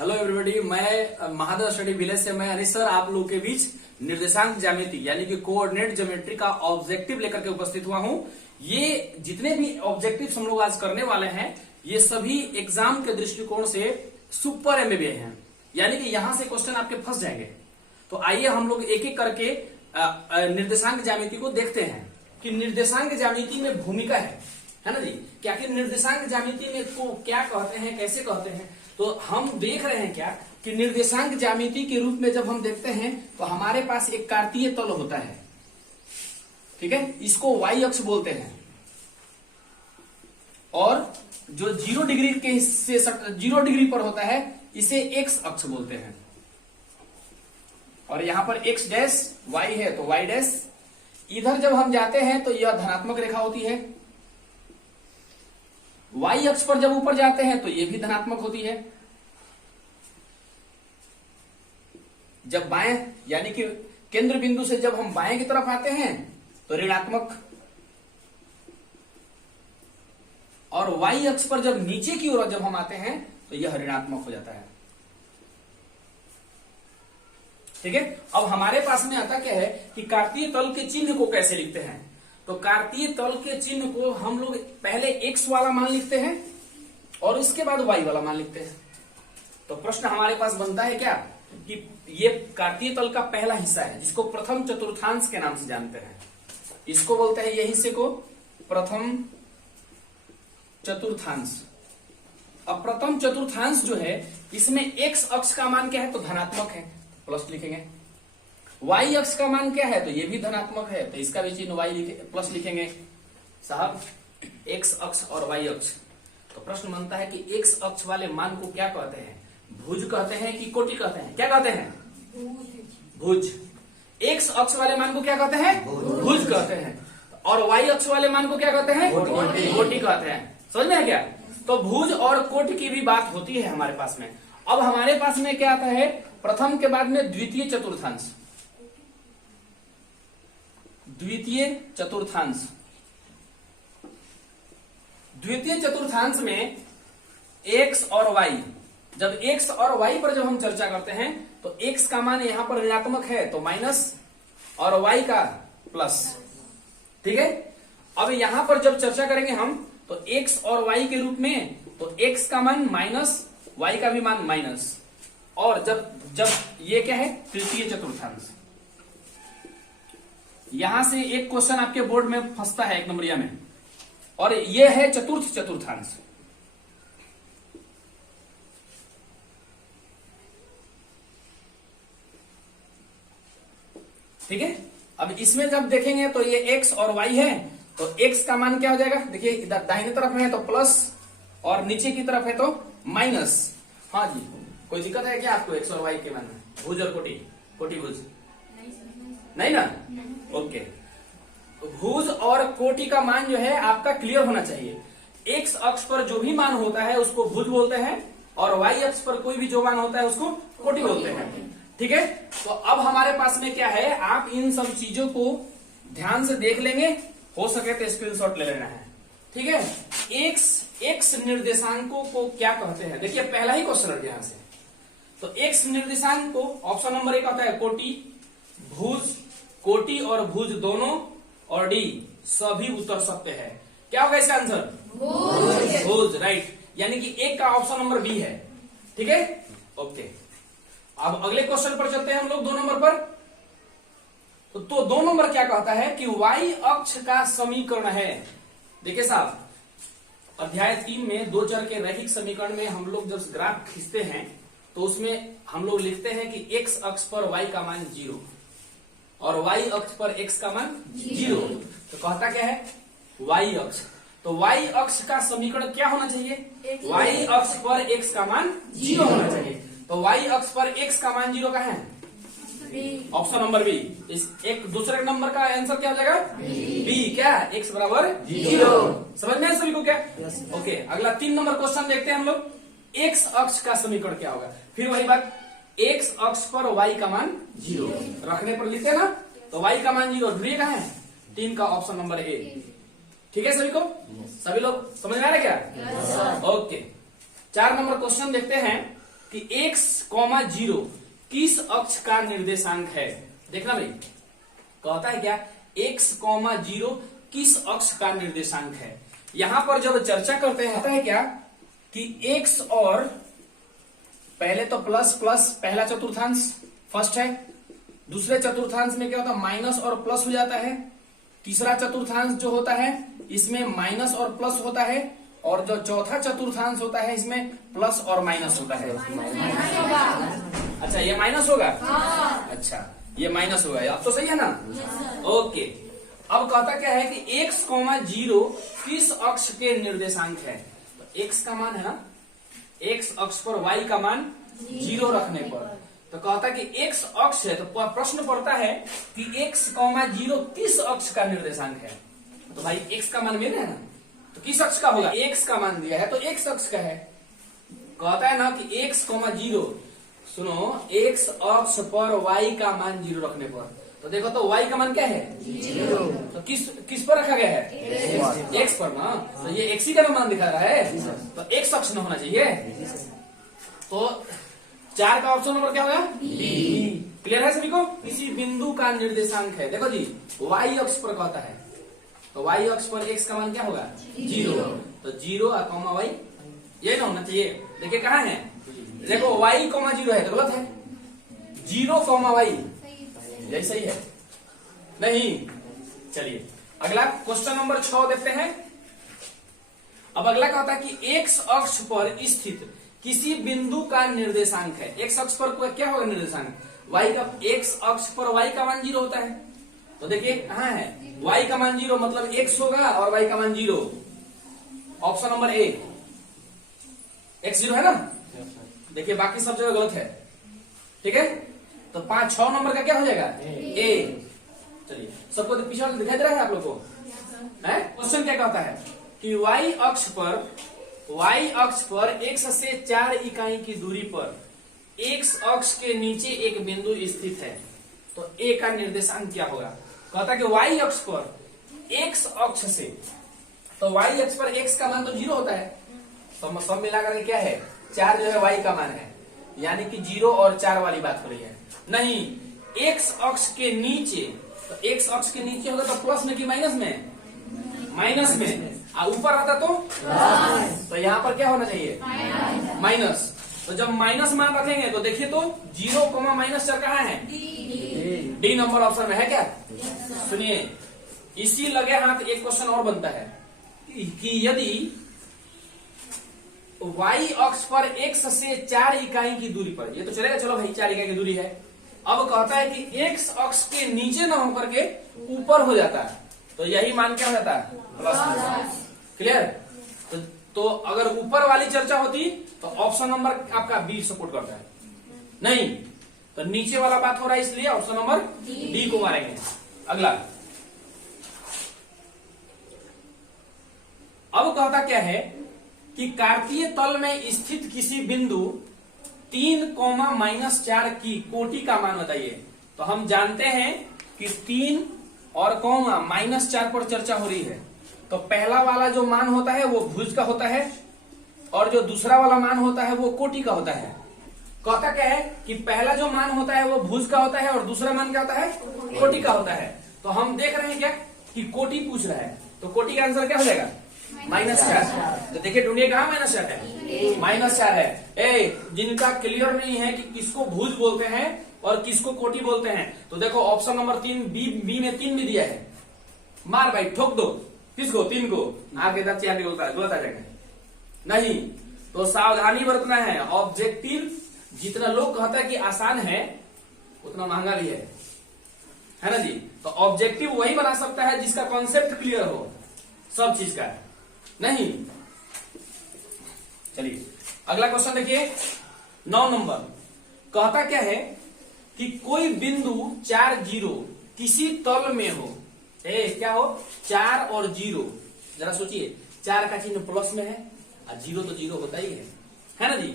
Hello everybody, मैं Mahadev study village से मैं अनिश सर आप लोगों के बीच निर्देशांक ज्यामिति यानी कि कोऑर्डिनेट ज्योमेट्री का ऑब्जेक्टिव लेकर के उपस्थित हुआ हूं। ये जितने भी ऑब्जेक्टिव्स हम लोग आज करने वाले हैं ये सभी एग्जाम के दृष्टिकोण से सुपर एमबीए हैं, यानी कि यहां से क्वेश्चन आपके फंस जाएंगे। तो आइए हम लोग एक एक करके निर्देशांक ज्यामिति को देखते हैं कि निर्देशांक ज्यामिति में भूमिका है ना जी। क्या कि निर्देशांक ज्यामिति में को क्या कहते हैं, कैसे कहते हैं, तो हम देख रहे हैं क्या कि निर्देशांक ज्यामिति के रूप में जब हम देखते हैं तो हमारे पास एक कार्तीय तल होता है, ठीक है, इसको वाई अक्ष बोलते हैं। और जो 0 डिग्री के हिस्से 0 डिग्री पर होता है इसे एक्स अक्ष बोलते हैं। और यहां पर एक्स डैश वाई है तो वाई डैश। इधर जब हम जाते हैं तो यह धनात्मक रेखा होती है। वाई अक्ष पर जब ऊपर जाते हैं तो यह भी धनात्मक होती है। जब बाएं यानी कि केंद्र बिंदु से जब हम बाएं की तरफ आते हैं तो ऋणात्मक। और वाई अक्ष पर जब नीचे की ओर जब हम आते हैं तो यह ऋणात्मक हो जाता है, ठीक है। अब हमारे पास में आता क्या है कि कार्तीय तल के चिन्ह को कैसे लिखते हैं। तो कार्तीय तल के चिन्ह को हम लोग पहले x वाला मान लिखते हैं और उसके बाद y वाला मान लिखते हैं। तो प्रश्न हमारे पास बनता है क्या कि ये कार्तीय तल का पहला हिस्सा है जिसको प्रथम चतुर्थांश के नाम से जानते हैं। इसको बोलते हैं ये हिस्से को प्रथम चतुर्थांश। अब प्रथम चतुर्थांश जो है इसमें x अक्ष का मान क्या है तो धनात्मक है, प्लस लिखेंगे। y अक्ष का मान क्या है तो ये भी धनात्मक है तो इसका भी चिन्ह y प्लस लिखेंगे साहब, x अक्ष और y अक्ष। तो प्रश्न बनता है कि x अक्ष वाले मान को क्या कहते हैं, भुज कहते हैं कि कोटि कहते हैं, क्या कहते हैं, भुज। x अक्ष वाले मान को क्या कहते हैं, भुज कहते हैं। और y अक्ष वाले मान को क्या कहते हैं, कोटि कहते हैं। समझ में है क्या। तो भुज और कोटि की भी बात होती है हमारे पास में। अब हमारे पास में क्या आता है, प्रथम के बाद में द्वितीय चतुर्थांश। द्वितीय चतुर्थांश, द्वितीय चतुर्थांश में x और y, जब x और y पर जब हम चर्चा करते हैं तो x का मान यहां पर ऋणात्मक है तो माइनस और y का प्लस, ठीक है। अब यहां पर जब चर्चा करेंगे हम तो x और y के रूप में तो x का मान माइनस, y का भी मान माइनस। और जब ये क्या है तृतीय चतुर्थांश। यहां से एक क्वेश्चन आपके बोर्ड में फंसता है 1 नंबरिया में, और ये है चतुर्थ चतुर्थांश। ठीक है। अब इसमें जब देखेंगे तो ये x और y है तो x का मान क्या हो जाएगा, देखिए इधर दाहिने तरफ में है तो प्लस और नीचे की तरफ है तो माइनस। हाँ जी, कोई दिक्कत है क्या आपको x और y के मान में, भुज और कोटि, कोटि भुज नहीं ना, ओके। भुज और कोटि का मान जो है आपका क्लियर होना चाहिए। x अक्ष पर जो भी मान होता है उसको भुज बोलते हैं और y अक्ष पर कोई भी जो मान होता है उसको कोटि बोलते हैं, ठीक है। तो अब हमारे पास में क्या है, आप इन सब चीजों को ध्यान से देख लेंगे, हो सके तो स्क्रीनशॉट ले लेना है, ठीक है। x निर्देशांकों को क्या कहते हैं, देखिए पहला ही क्वेश्चन है यहां से। तो x निर्देशांक को ऑप्शन नंबर 1 आता है कोटि, भुज, कोटि और भुज दोनों और डी सभी उत्तर सत्य है। क्या होगा इसका आंसर, भुज, राइट। यानी कि 1 का ऑप्शन नंबर बी है, ठीक है, ओके। अब अगले क्वेश्चन पर चलते हैं हम लोग 2 नंबर पर। तो 2 नंबर क्या कहता है कि y अक्ष का समीकरण है। देखिए साहब, अध्याय 3 में 2 चर के रैखिक समीकरण में हम लोग जब ग्राफ खींचते हैं तो उसमें हम लोग लिखते हैं कि x अक्ष पर y का मान 0 और y अक्ष पर x का मान 0। तो कहता क्या है, y अक्ष। तो y अक्ष का समीकरण क्या होना चाहिए, y अक्ष पर x का मान 0 होना चाहिए। तो y अक्ष पर x का मान 0 का है, ऑप्शन नंबर बी। इस एक दूसरे नंबर का आंसर क्या हो जाएगा, बी। क्या, x बराबर 0। समझ में सभी को क्या, ओके। अगला 3 नंबर क्वेश्चन देखते हैं हम लोग। x अक्ष का समीकरण क्या होगा, फिर वही बात, x अक्ष पर y का मान 0 रखने पर लिखते हैं ना, तो y का मान 0 ढूंढिए कहां है, 3 का ऑप्शन नंबर ए, ठीक है। सभी को, सभी लोग समझ में आ रहा है क्या, ओके। 4 नंबर क्वेश्चन देखते हैं कि x, 0 किस अक्ष का निर्देशांक है। देखना भाई, कहता है क्या, x, 0 किस अक्ष का निर्देशांक है। यहां पर जब चर्चा करते हैं कहता है क्या कि x और पहले तो प्लस प्लस पहला चतुर्थांश फर्स्ट है, दूसरे चतुर्थांश में क्या होता है माइनस और प्लस हो जाता है, तीसरा चतुर्थांश जो होता है इसमें माइनस और प्लस होता है, और जो चौथा चतुर्थांश होता है इसमें प्लस और माइनस होता है। अच्छा ये माइनस होगा, अच्छा ये माइनस होगा, अब तो सही है ना। ओके, अब कहता क्या है कि x, 0 किस अक्ष के निर्देशांक है। तो x का मान है ना, x अक्ष पर y का मान 0 रखने पर, तो कहता कि x अक्ष है, तो प्रश्न पड़ता है कि x, 0 किस अक्ष का निर्देशांक है। तो भाई x का मान मिल रहा है ना, तो किस अक्ष का होगा, x का मान दिया है तो x अक्ष का है। कहता है ना कि x, 0 सुनो, x अक्ष पर y का मान 0 रखने पर, तो देखो तो y का मान क्या है 0, तो किस पर रखा गया है x पर ना, तो ये x ही का मान दिखा रहा है, तो x अक्ष न होना चाहिए। तो 4 का ऑप्शन नंबर क्या होगा बी। क्लियर है सभी को। किसी बिंदु का निर्देशांक है, देखो जी y अक्ष पर कहता है, तो y अक्ष पर x का मान क्या होगा 0, तो 0 y ये ना होना चाहिए। देखिए कहाँ है, देखो y, 0 है तो गलत है, 0, y यही सही है नहीं। चलिए अगला क्वेश्चन नंबर 6 देखते हैं। अब अगला कहता है कि x अक्ष पर स्थित किसी बिंदु का निर्देशांक है। x अक्ष पर क्या होगा निर्देशांक, y का, x अक्ष पर y का मान 0 होता है, तो देखिए कहाँ है y का मान 0 मतलब x होगा और y का मान 0, ऑप्शन नंबर ए, x 0 है ना। देखिए बाकी सब जगह गलत है, ठीक है, तो 5, 6 नंबर का क्या हो जाएगा ए। चलिए सबको पीछे दिखाई दे रहा है आप लोग को, है। क्वेश्चन क्या कहता है कि y अक्ष पर x से 4 इकाई की दूरी पर x अक्ष के नीचे एक बिंदु स्थित है, तो a का निर्देशांक क्या होगा। कहता है कि y अक्ष पर x अक्ष से, तो y अक्ष पर x का मान तो 0 होता है, तो सब मिलाकर के क्या है 4 जो है y का मान है, यानी कि 0 और 4 वाली बात हो रही है। नहीं, x अक्ष के नीचे, तो x अक्ष के नीचे होगा तो प्लस में कि माइनस में, माइनस में, ऊपर आता तो यहाँ पर क्या होना चाहिए माइनस। तो जब माइनस मान रखेंगे तो देखिए तो 0, -4 कहाँ है डी नंबर ऑप्शन में है क्या। सुनिए इसी लगे हाथ एक क्वेश्चन और बनता है कि यदि y अक्ष पर x से 4 इकाई की दूरी पर, ये तो चलेगा, चलो भाई 4 इकाई की दूरी है। अब कहता है कि x अक्ष के नीचे ना होकर के ऊपर हो जाता है, तो यही मान क्या हो जाता है प्लस। क्लियर। तो अगर ऊपर वाली चर्चा होती तो ऑप्शन नंबर आपका बी सपोर्ट करता है, नहीं तो नीचे वाला बात हो रहा है, इसलिए ऑप्शन नंबर डी को मारेंगे। अगला अब कहता क्या है कि कार्तीय तल में स्थित किसी बिंदु 3, -4 की कोटि का मान बताइए। तो हम जानते हैं कि 3 और कॉमा -4 पर चर्चा हो रही है, तो पहला वाला जो मान होता है वो भुज का होता है और जो दूसरा वाला मान होता है वो कोटि का होता है। कहता क्या है कि पहला जो मान होता है वो भुज का होता है और दूसरा मान क्या होता है कोटि का होता है। तो हम देख रहे हैं क्या कि कोटि पूछ रहा है, तो कोटि का आंसर क्या हो जाएगा -4। तो देखिए ढूंढिए कहाँ -4 है, -4 है। जिनका क्लियर नहीं है कि किसको भुज बोलते हैं और किसको कोटि बोलते हैं, तो देखो ऑप्शन नंबर 3 बी में 3 भी दिया है, मार भाई ठोक दो किसको 3 को, आगे तक चैन गलत आ जाएगा। नहीं तो सावधानी बरतना है। ऑब्जेक्टिव जितना लोग कहता है कि आसान है उतना महंगा भी है ना जी। तो ऑब्जेक्टिव वही बना सकता है जिसका कॉन्सेप्ट क्लियर हो सब चीज का, नहीं। चलिए अगला क्वेश्चन देखिए 9 नंबर। कहता क्या है कि कोई बिंदु 4, 0 किसी तल में हो, क्या हो 4 और 0, जरा सोचिए 4 का चिन्ह प्लस में है और 0 तो 0 होता ही है ना जी।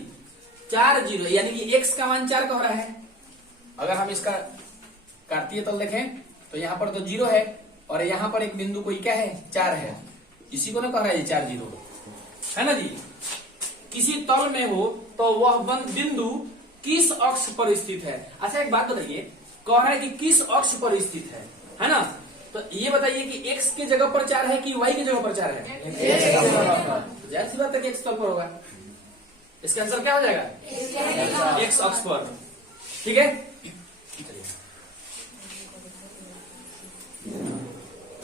4, 0 यानी कि x का मान 4 का हो रहा है। अगर हम इसका कार्तीय तल देखें तो यहाँ पर तो 0 है और यहाँ पर एक बिंदु कोई क्या है 4 है, इसी को ना कह रहा है 4, 0 है ना जी। किसी तल में हो तो वह बिंदु किस अक्ष पर स्थित है। अच्छा एक बात बताइए, कह रहा है कि किस अक्ष पर स्थित है ना। तो ये बताइए कि x के जगह पर 4 है कि y की जगह पर 4 है। जाहिर सी बात है कि x तल पर होगा। इसका आंसर क्या हो जाएगा, x अक्ष पर। ठीक है,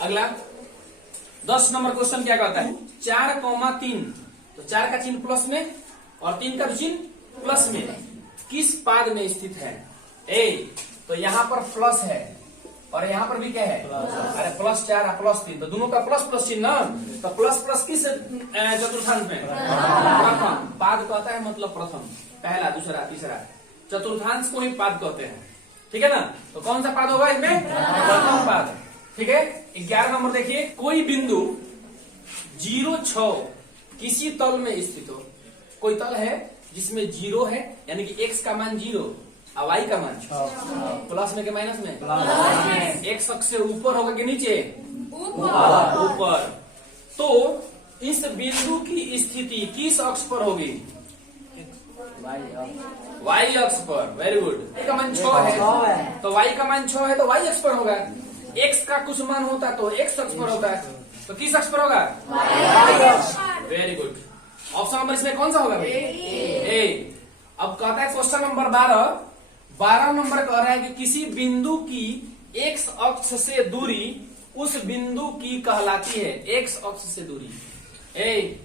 अगला 10 नंबर क्वेश्चन क्या कहता है, 4,3, तो 4 का चिन्ह प्लस में और 3 का चिन्ह प्लस में किस पाद में स्थित है। ए तो यहाँ पर प्लस है और यहाँ पर भी क्या है, अरे +4 और +3, तो दोनों का प्लस प्लस चिन्ह ना, तो प्लस प्लस किस चतुर्थांश में, प्रथम। पाद कहता है मतलब प्रथम, पहला दूसरा तीसरा, चतुर्थांश को ही पाद कहते हैं। ठीक है ना, तो कौन सा पाद होगा इसमें, प्रथम पाद। ठीक है, 11 नंबर देखिए, कोई बिंदु 0,6 किसी तल में स्थित हो। कोई तल है जिसमें 0 है, यानी कि x का मान 0 और y का मान प्लस में के माइनस में, x अक्ष से ऊपर होगा कि नीचे, ऊपर। तो इस बिंदु की स्थिति किस अक्ष पर होगी, y अक्ष पर। वेरी गुड, y का मान 6 है तो y का मान 6 है तो y अक्ष पर होगा। x का कुछ मान होता है तो x अक्ष पर होता है, तो किस अक्ष पर होगा, वेरी गुड। ऑप्शन नंबर इसमें कौन सा होगा भाई, ए। अब कहता है क्वेश्चन नंबर 12 नंबर कह रहा है कि किसी बिंदु की x अक्ष से दूरी उस बिंदु की कहलाती है। x अक्ष से दूरी, ए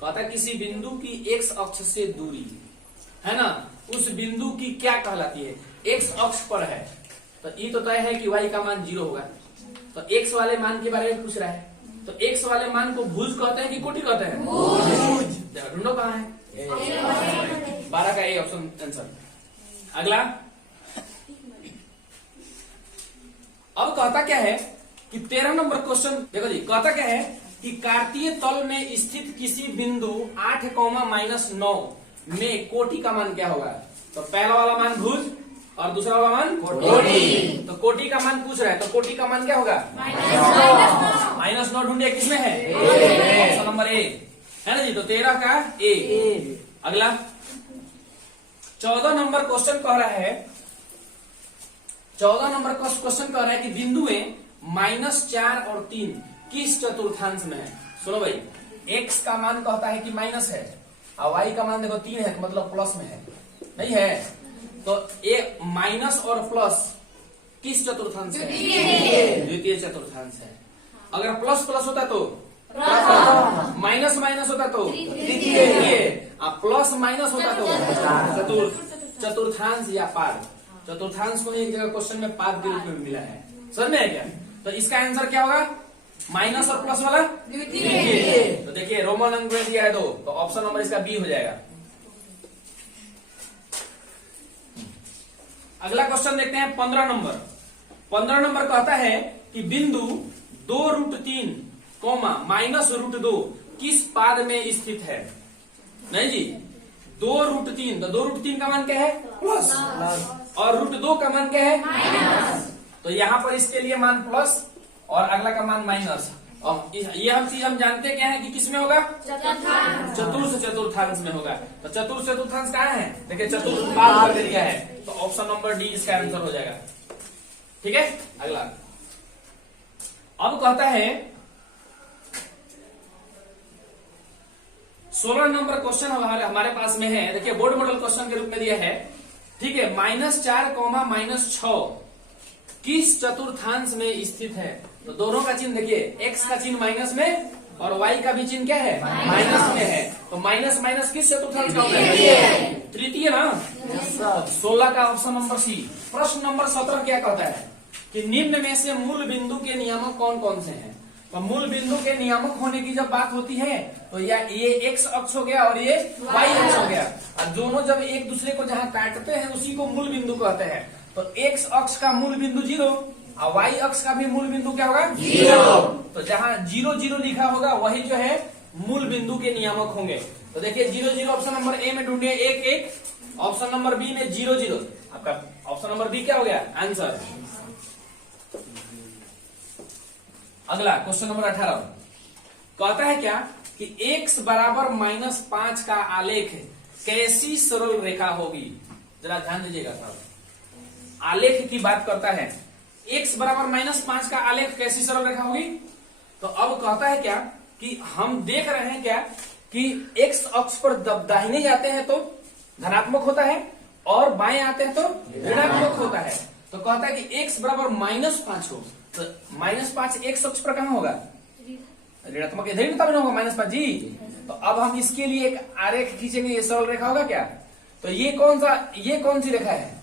कहता है किसी बिंदु की x अक्ष से दूरी है ना, उस बिंदु की क्या कहलाती है। x अक्ष पर है तो ये तो तय है कि y का मान 0 होगा, तो x वाले मान के बारे में पूछ रहा है। तो x वाले मान को भुज कहते हैं कि कोटि कहते हैं, भुज। ढूंढो कहाँ है, 12 का ए ऑप्शन आंसर। अगला, अब कहता क्या है कि 13 नंबर क्वेश्चन देखो जी, कहता क्या है कि कार्तीय तल में स्थित किसी बिंदु 8,-9 में कोटि का मान क्या होगा। तो पहला वाला मान भुज और दूसरा वाला मान कोटि। तो कोटि का मान पूछ रहा है, तो कोटि का मान क्या होगा, -9 ढूंढिए, किसमें है, ऑप्शन नंबर ए है ना जी। तो 13 का ए। अगला 14 नंबर क्वेश्चन कह रहा है, 14 नंबर क्वेश्चन कह रहा है कि बिंदुएं -4 और 3 किस चतुर्थांश में है। सुनो भाई, x का मान कहता है कि माइनस है और y का मान देखो 3 है, मतलब प्लस में है, नहीं है। तो ए माइनस और प्लस किस चतुर्थांश है, द्वितीय चतुर्थांश है। अगर प्लस प्लस होता तो माइनस माइनस होता तो तृतीय, प्लस माइनस होता तो चतुर्थांश या पाद। चतुर्थांश को एक जगह क्वेश्चन में पाद के रूप में मिला है, समझ में है क्या। तो इसका आंसर क्या होगा, माइनस और प्लस वाला द्वितीय। तो देखिए रोमन अंक में दिया है 2, तो ऑप्शन नंबर इसका बी हो जाएगा। अगला क्वेश्चन देखते हैं 15 नंबर। 15 नंबर कहता है कि बिंदु 2√3, -√2 किस पाद में स्थित है। नहीं जी, 2√3, तो 2√3 का मान क्या है, प्लस, और √2 का मान क्या है, माइनस। तो यहाँ पर इसके लिए मान प्लस और अगला का मान माइनस। और ये हम चीज हम जानते क्या है कि किसमें होगा, चतुर्थ चतुर्थांश में होगा। तो चतुर्थ चतुर्थांश कहाँ है, देखिए चतुर्थ पाद कर दिया है, तो ऑप्शन नंबर डी इसका आंसर हो जाएगा। ठीक है, अगला अब कहता है 16 नंबर क्वेश्चन हमारे पास में है। देखिए बोर्ड मॉडल क्वेश्चन के रूप में दिया है। ठीक है, -4, -6 किस चतुर्थांश में स्थित है। तो दोनों का चिन्ह देखिए, x का चिन्ह माइनस में और y का भी चिन्ह क्या है, माइनस में है। तो माइनस माइनस किस चतुर्थांश का होता है, तृतीय ना। 16 का ऑप्शन नंबर सी। प्रश्न नंबर 17 क्या कहता है कि निम्न में से मूल बिंदु के नियामक कौन कौन से हैं। तो मूल बिंदु के नियामक होने की जब बात होती है तो ये x अक्ष हो गया और ये y अक्ष हो गया, और दोनों जब एक दूसरे को जहाँ काटते हैं उसी को मूल बिंदु कहते हैं। तो x अक्ष का मूल बिंदु 0 और y अक्ष का भी मूल बिंदु क्या होगा, 0। तो जहाँ 0, 0 लिखा होगा वही जो है मूल बिंदु के नियामक होंगे। तो देखिए 0, 0 ऑप्शन नंबर ए में ढूंढिए, 1, 1। ऑप्शन नंबर बी में 0, 0। आपका ऑप्शन नंबर बी क्या हो गया, आंसर। अगला क्वेश्चन नंबर 18 कहता है क्या कि x बराबर -5 का आलेख कैसी सरल रेखा होगी? जरा ध्यान दीजिएगा साहब, आलेख की बात करता है। x बराबर -5 का आलेख कैसी सरल रेखा होगी? तो अब कहता है क्या कि हम देख रहे हैं क्या कि x अक्ष पर दाहिने जाते हैं तो धनात्मक होता है और बाएं आते हैं तो ऋणात्मक होता है। तो कहता है कि x बराबर -5 हो तो -5 x अक्ष पर कहां होगा? ऋणात्मक इधर ही तब होगा -5 जी। तो अब हम इसके लिए एक आरेख खींचेंगे, ये सरल रेखा होगा क्या? तो ये कौन सी रेखा है?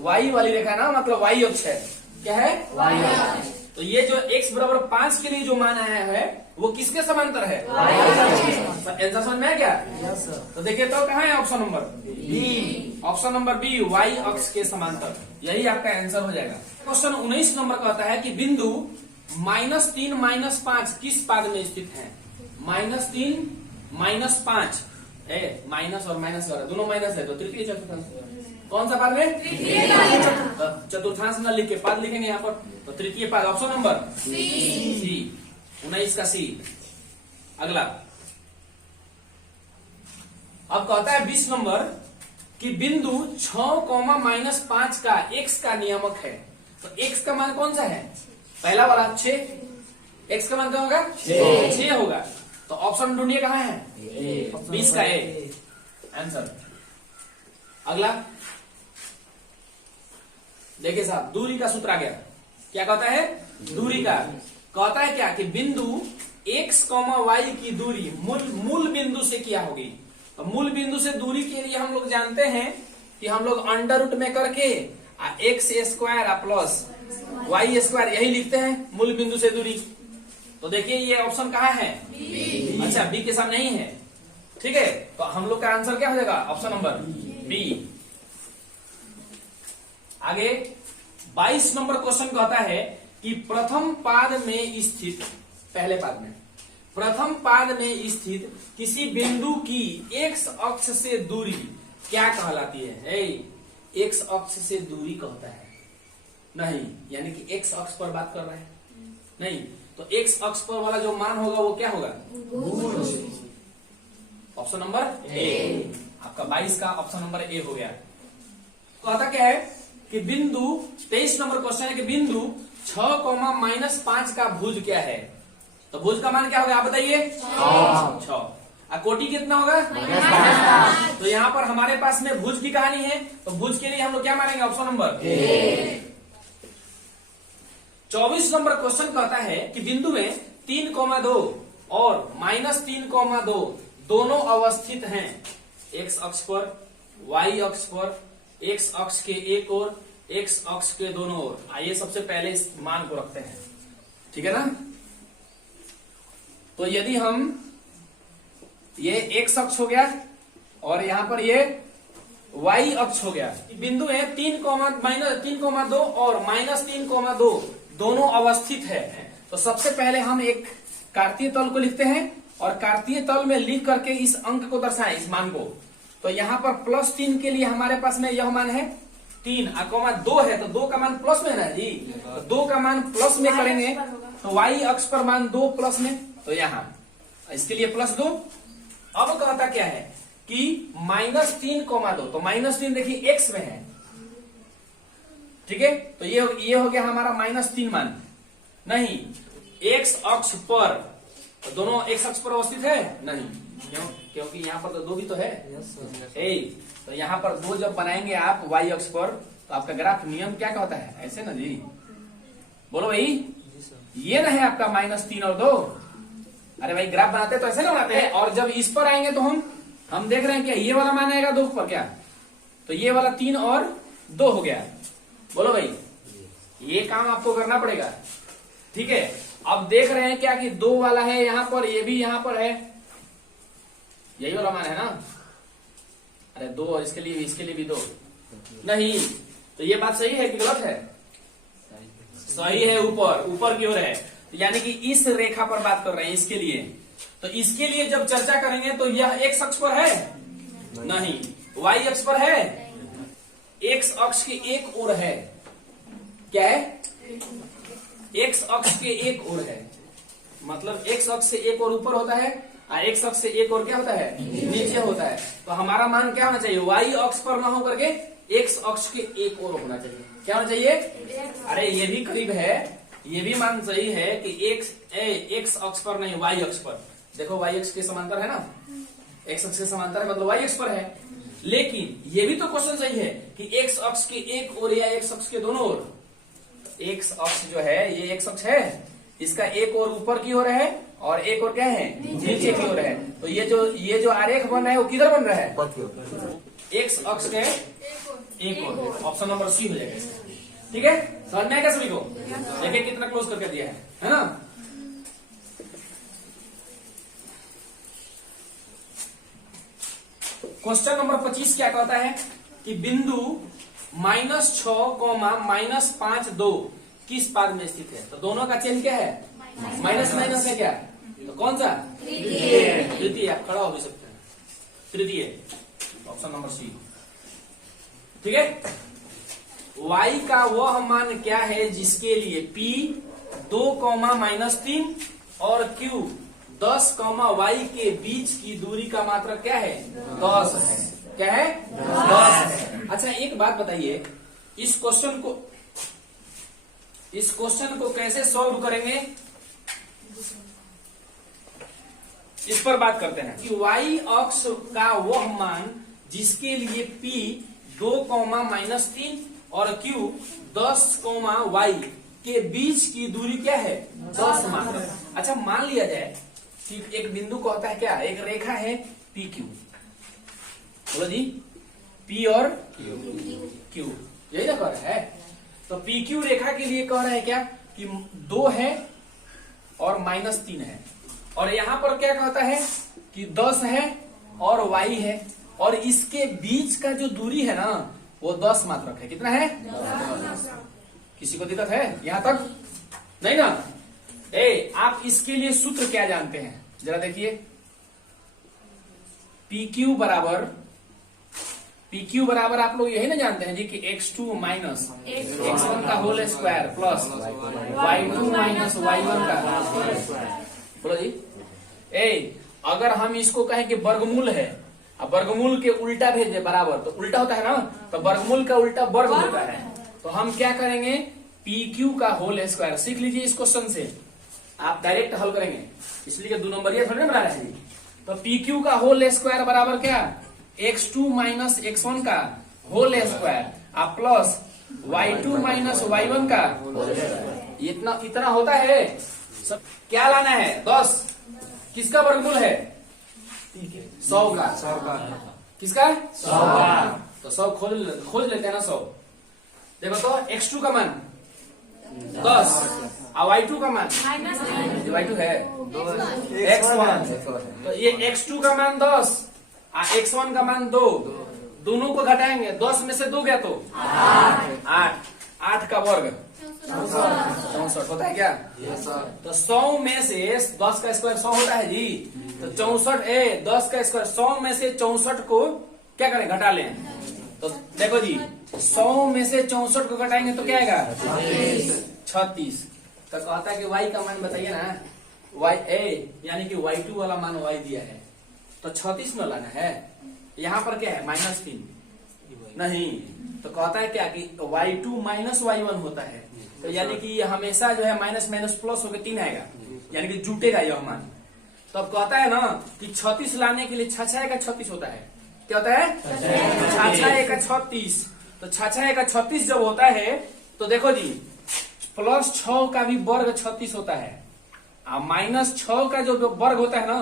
y वाली रेखा है ना, मतलब y अक्ष है। क्या है? y अक्ष। तो ये जो x बराबर 5 के लिए जो मान आया है वो किसके समांतर है? आंसर समझ में आया क्या? Yes sir. तो देखिए तो कहाँ है option number B? Option number B, y अक्ष के समांतर, यही आपका आंसर हो जाएगा। क्वेश्चन 19 नंबर कहता है कि बिंदु -3 -5 किस पाद में स्थित है? -3 -5 है, माइनस और माइनस दोनों माइनस है, तो तृतीय चतुर्थांश कौन सा पाद में? चतुर्थांश न लिख के पाद लिखेंगे यहाँ पर, तो तृतीय पाद ऑप्शन नंबर सी, 19 का सी। अगला अब कहता है 20 नंबर कि बिंदु 6, -5 का x का नियामक है। तो x का मान कौन सा है? पहला वाला 6, x का मान क्या होगा? 6 होगा। तो ऑप्शन ढूंढिए कहाँ है? 20 का ए आंसर। अगला देखिए साहब, दूरी का सूत्र आ गया। क्या कहता है? दूरी का कहता है क्या कि बिंदु x, y की दूरी मूल बिंदु से क्या होगी? तो मूल बिंदु से दूरी के लिए हम लोग जानते हैं कि हम लोग अंडर रूट में करके x² प्लस y² यही लिखते हैं मूल बिंदु से दूरी। तो देखिए ये ऑप्शन कहाँ है? बी। अच्छा, बी के सामने नहीं है, ठीक है। तो हम लोग का आंसर क्या हो जाएगा? Option number B. आगे 22 नंबर क्वेश्चन कहता है कि प्रथम पाद में स्थित, पहले पाद में, प्रथम पाद में स्थित किसी बिंदु की x अक्ष से दूरी क्या कहलाती है? x अक्ष से दूरी कहता है नहीं, यानी कि x अक्ष पर बात कर रहे हैं नहीं, तो x अक्ष पर वाला जो मान होगा वो क्या होगा? भुज। ऑप्शन नंबर ए, आपका 22 का ऑप्शन नंबर ए हो गया। कहता क्या है कि बिंदु 23 नंबर क्वेश्चन है कि बिंदु 6, -5 का भुज क्या है? तो भुज का मान क्या होगा आप बताइए? 6। कोटि कितना होगा? तो यहाँ पर हमारे पास में भुज की कहानी है, तो भुज के लिए हम लोग क्या मानेंगे? Option number A. 24 number question कहता है कि बिंदु में 3,2 और -3,2 दोनों अवस्थित हैं x अक्ष पर, y अक्ष पर, x अक्ष के एक ओर, x अक्ष के दोनों ओर। आइए सबसे पहले इस मान को रखते हैं, ठीक है ना। तो यदि हम ये x अक्ष हो गया और यहां पर ये y अक्ष हो गया, बिंदु है 3,2 और -3,2 दोनों अवस्थित है। तो सबसे पहले हम एक कार्तीय तल को लिखते हैं और कार्तीय तल में लिख करके इस अंक को दर्शाएं, इस मान को। तो यहाँ पर +3 के लिए हमारे पास में यह मान है 3, 2 है, तो 2 का मान प्लस में है ना जी। तो 2 का मान प्लस में करेंगे तो y अक्ष पर मान 2 प्लस में, तो यहाँ इसके लिए +2। अब कहता क्या है कि -3,2, तो -3 देखिए x में है, ठीक है। तो ये हो गया हमारा -3 मान। नहीं, x अक्ष पर, तो दोनों x अक्ष पर अवस्थित है नहीं, क्योंकि यहाँ पर तो 2 भी तो है। तो यहाँ पर 2 जब बनाएंगे आप y अक्ष पर, तो आपका ग्राफ नियम क्या कहता है? ऐसे ना जी, बोलो भाई। ये ना है आपका -3 और 2। अरे भाई ग्राफ बनाते तो ऐसे ना बनाते हैं। और जब इस पर आएंगे तो हम देख रहे हैं क्या ये वाला मान आएगा 2 पर, क्या? तो ये वाला 3 और 2 हो गया। बोलो भाई, ये काम आपको करना पड़ेगा, ठीक है। अब देख रहे हैं क्या कि 2 वाला है यहाँ पर, ये भी यहाँ पर है, यही वाला मान है ना। अरे 2 और इसके लिए भी 2 नहीं, तो ये बात सही है कि गलत है? सही है, ऊपर की ओर है, यानी कि इस रेखा पर बात कर रहे हैं इसके लिए। तो इसके लिए जब चर्चा करेंगे तो यह x अक्ष पर है नहीं, y अक्ष पर है, x अक्ष के एक ओर है। क्या है? x अक्ष के एक ओर है, मतलब x अक्ष से एक और ऊपर होता है एक्स अक्ष से एक और क्या होता है, नीचे होता है। तो हमारा मान क्या होना चाहिए, वाई अक्ष पर ना होकर के एक्स अक्ष के एक और होना चाहिए। क्या होना चाहिए, अरे ये भी करीब है, ये भी मान सही है कि एक्स अक्ष पर नहीं, वाई अक्ष पर। देखो वाई अक्ष के समांतर है ना, एक्स अक्ष के समांतर है मतलब वाई अक्ष पर है। लेकिन ये भी तो क्वेश्चन सही है कि एक्स अक्ष के एक ओर या एक्स अक्ष के दोनों ओर। एक्स अक्ष जो है ये एक्स अक्ष है, इसका एक और ऊपर की ओर है और एक और क्या है, नीचे की ओर है। तो ये जो आरेख बन रहा है वो किधर बन रहा है, एक्स अक्ष के एक और। ऑप्शन नंबर सी हो जाएगा इसका। ठीक है, समझ में आएगा सभी को। देखिए कितना क्लोज करके दिया है ना। क्वेश्चन नंबर 25 क्या कहता है कि बिंदु -6, -5, 2 किस पाद में स्थित है। तो दोनों का चिन्ह क्या है, माइनस माइनस है क्या, तो कौन सा, तृतीय। आप खड़ा हो भी सकते हैं, तृतीय, ऑप्शन नंबर सी। ठीक है, y का वह मान क्या है जिसके लिए p 2, -3 और q 10, y के बीच की दूरी का मात्रक क्या है, 10 है। क्या है, 10 है। अच्छा एक बात बताइए, इस क्वेश्चन को कैसे सॉल्व करेंगे, इस पर बात करते हैं कि y अक्ष का वह मान जिसके लिए p 2, -3 और q 10, y के बीच की दूरी क्या है, 10 मात्र। अच्छा मान लिया जाए कि एक बिंदु को होता है क्या, एक रेखा है PQ, बोलो जी, P और Q, यही ना कह रहा है। तो PQ रेखा के लिए कह रहा है क्या कि 2 है और -3 है, और यहां पर क्या कहता है कि 10 है और y है, और इसके बीच का जो दूरी है ना वो 10 मात्रक है। कितना है, 10। किसी को दिक्कत है यहां तक, नहीं ना। आप इसके लिए सूत्र क्या जानते हैं जरा देखिए, PQ बराबर आप लोग यही ना जानते हैं जी कि x2 माइनस x1 का whole square plus y2 minus y1 का, बोलो जी। अगर हम इसको कहें कि वर्गमूल है, अब वर्गमूल के उल्टा भेजे बराबर, तो उल्टा होता है ना, तो वर्गमूल का उल्टा वर्ग होता है। तो हम क्या करेंगे, PQ का होल स्क्वायर, सीख लीजिए इस क्वेश्चन से, आप डायरेक्ट हल करेंगे, इसलिए 2 नंबरिया थोड़ी ना बना रहे हैं। तो PQ का होल स्क्वायर बराबर क्या, x2 माइनस x1 का होल स्क्वायर आप प्लस y2 माइनस y1 का, इतना होता है। सब क्या लाना है, 10। किसका वर्गमूल है, 100 का। किसका, 100 का। तो 100 खोज लेते हैं ना, 100। देखो तो x2 का मान 10 और y2 का मान y2 है x1, तो ये x2 का मान 10 और x1 का मान 2, दोनों को घटाएंगे, 10 में से 2 गया तो 8 का वर्ग 64 होता है क्या। तो 100 में से 10 का स्क्वायर 100 होता है जी, तो 64 10 का स्क्वायर 100 में से 64 को क्या करें, घटा लें। तो देखो जी 100 में से 64 को घटाएंगे तो क्या आएगा, 36। तो कहता है कि y का मान बताइए ना, यानी कि y2 वाला मान y दिया है तो 36 में लाना है। यहाँ पर क्या है, -3 नहीं, तो कहता है क्या कि y2 माइनस y1 होता है, तो यानी कि ये हमेशा जो है माइनस माइनस प्लस होकर 3 आएगा, यानी कि जुटेगा यह मान। तो अब कहता है ना कि 36 लाने के लिए 6 का 36 होता है। क्या होता है, 6 का 36। तो 6 का 36 जब होता है तो देखो जी +6 का भी वर्ग 36 होता है, और -6 का जो वर्ग होता है ना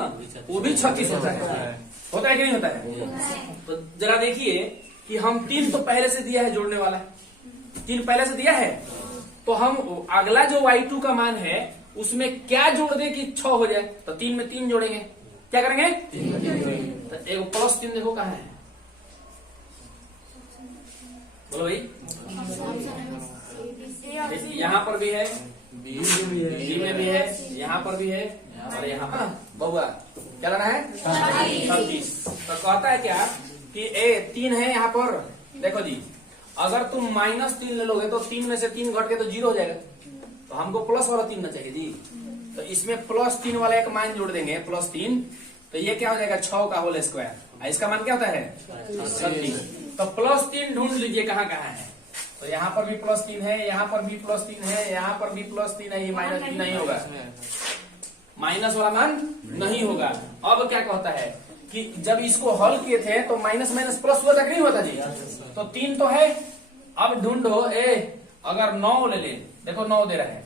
वो भी 36 होता है। होता है कि नहीं होता है। तो जरा देखिए कि हम 3 तो पहले से दिया है जोड़ने वाला, 3 पहले से दिया है, तो हम अगला जो y2 का मान है उसमें क्या जोड़ दे कि 6 हो जाए, तो 3 में 3 जोड़ेंगे। क्या करेंगे, तो एक +3 देखो कहाँ है, बोलो भाई। यहाँ पर भी है, बी में भी है, यहाँ पर भी है, और यहाँ पर बउआ क्या लाना है, 36। तो कहता है क्या कि 3 है यहाँ पर। देखो जी अगर तुम -3 ले लोगे तो 3 में से 3 घट के तो 0 हो जाएगा, तो हमको प्लस वाला 3 ना चाहिए जी। तो इसमें +3 वाला एक मान जोड़ देंगे, +3, तो ये क्या हो जाएगा 6 का होल स्क्वायर। इसका मान क्या होता है 36। तो +3 ढूंढ लीजिए कहाँ कहाँ है। तो यहाँ पर भी +3 है, यहाँ पर भी +3 है, यहाँ पर भी +3 है। ये -3 नहीं होगा, माइनस वाला मान नहीं होगा। अब क्या कहता है कि जब इसको हल किए थे तो माइनस माइनस प्लस हुआ था कि नहीं हुआ था जी? तो 3 तो है। अब ढूंढो अगर 9 ले ले, देखो 9 दे रहा है,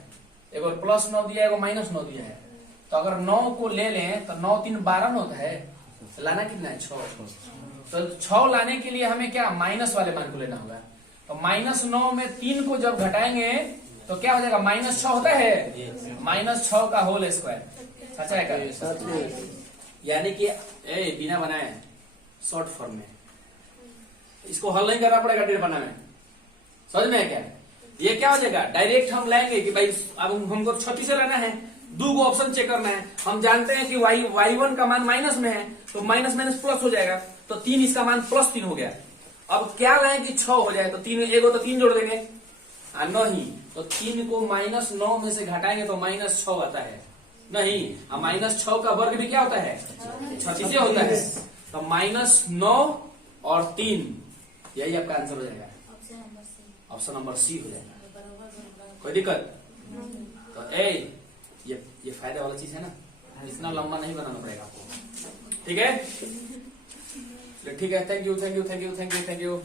एगो +9 दिया है, एगो -9 दिया है। तो अगर 9 को ले लें तो 9 3 12 होता है, लाना कितना है 6। तो 6 लाने के लिए हमें क्या माइनस वाले मान को लेना होगा। तो -9 में 3 को जब घटाएंगे तो क्या हो जाएगा, -6 होता है, -6 का होल स्क्वायर। सच्चा है क्या? यानी कि बिना बनाए शॉर्ट फॉर्म में इसको हल नहीं करना पड़ेगा डेढ़ बना में। समझ में है क्या? ये क्या हो जाएगा, डायरेक्ट हम लाएंगे कि भाई अब हमको 36 से लाना है, 2 को ऑप्शन चेक करना है। हम जानते हैं कि y1 का मान माइनस में है, तो माइनस माइनस प्लस हो जाएगा। तो 3 इसका मान +3 हो गया। अब क्या लाएं कि 6 हो जाए, तो 3 एगो तो 3 जोड़ देंगे, नहीं तो 3 को -9 में से घटाएंगे तो -6 आता है। नहीं, -6 का वर्ग भी क्या होता है 36 होता है। तो -9 और 3, यही आपका आंसर हो जाएगा, ऑप्शन नंबर सी हो जाएगा। कोई दिक्कत? तो ये फायदे वाला चीज है ना, इतना लंबा नहीं बनाना पड़ेगा आपको। ठीक है, ठीक है। Thank you thank you thank you thank you thank you.